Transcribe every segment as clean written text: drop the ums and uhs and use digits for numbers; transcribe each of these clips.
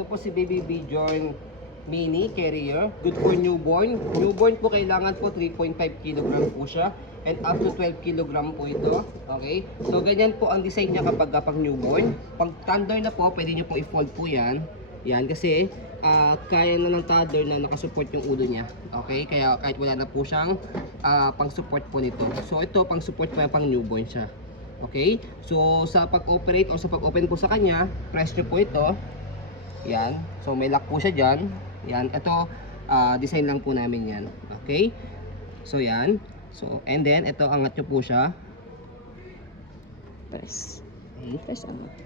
Ito po si Baby Bjorn Mini Carrier. Good for newborn. Newborn po kailangan po 3.5 kg po siya. And up to 12 kg po ito. Okay? So ganyan po ang design niya kapag newborn. Pag toddler na po, pwede nyo pong i-fold po yan. Yan kasi kaya na ng toddler na nakasupport yung ulo niya. Okay? Kaya kahit wala na po siyang pang-support po nito. So ito pang-support po pang newborn siya. Okay? So sa pag-operate o sa pag-open po sa kanya, press nyo po ito. Yan. So may lock po siya dyan. Yan. Ito design lang po namin yan. Okay? So yan. So and then ito angat nyo po siya. Press. Okay. Press angat.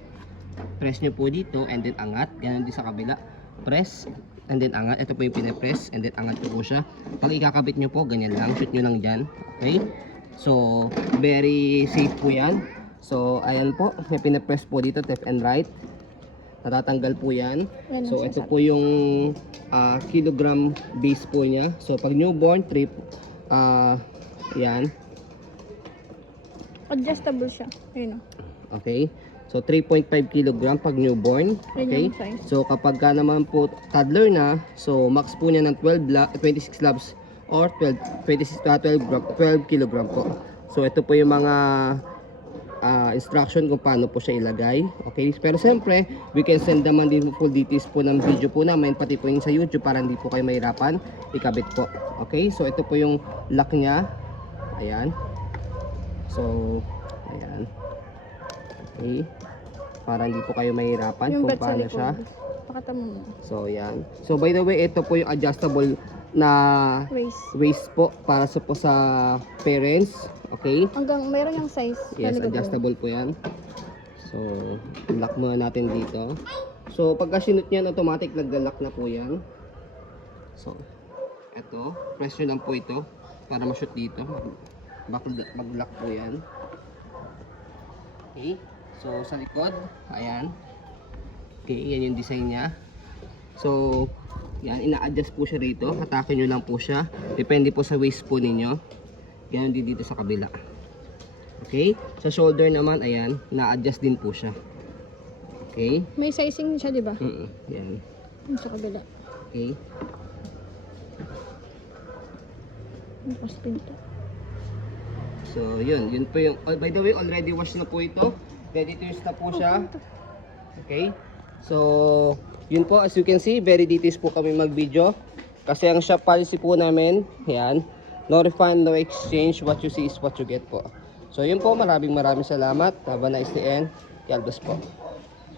Press nyo po dito and then angat. Ganun din sa kabila. Press and then angat. Ito po yung pinapress and then angat nyo po siya. Pag ikakabit nyo po, ganyan lang. Shoot nyo lang dyan. Okay? So, very safe po yan. So, ayan po. May pinapress po dito, left and right. Natatanggal po yan. So, ito po yung kilogram base po niya. So, pag newborn, yan. Adjustable siya. Ayun o. Okay. So 3.5 kg pag newborn. Okay. So kapag ka naman po toddler na, so max po niya ng 26 labs or 12 kg po. So ito po yung mga instruction kung paano po siya ilagay. Okay. Pero siyempre, we can send naman din full details po ng video po namin pati po yung sa YouTube para hindi po kayo mahirapan ikabit po. Okay. So ito po yung lock niya. Ayan. So ayan. Okay. Para hindi po kayo mahirapan yung kung paano siya. Pakita mo. So, yan. So, by the way, ito po yung adjustable na waist po para sa po sa parents. Okay? Hanggang mayroon yung size. Yes, adjustable po yan. So, lock muna natin dito. So, pagka sinut niyan, automatic nagla-lock na po yan. So, ito. Press nyo lang po ito para ma-shoot dito. Mag-lock po yan. Okay. So, sa likod, ayan. Okay, yan yung design niya. So, yan, ina-adjust po siya rito. Hatakin nyo lang po siya. Depende po sa waist po ninyo. Yan din dito sa kabila. Okay? Sa shoulder naman, ayan, na-adjust din po siya. Okay? May sizing siya, di ba? Yan. Yung sa kabila. Okay? Yung pinto. So, yun po yung, by the way, already wash na po ito. Ready to use na po siya. Okay? So, yun po, as you can see, very details po kami mag-video. Kasi ang shop policy po namin, yan, no refund, no exchange, what you see is what you get po. So, yun po, maraming salamat. Have a nice day and God bless po.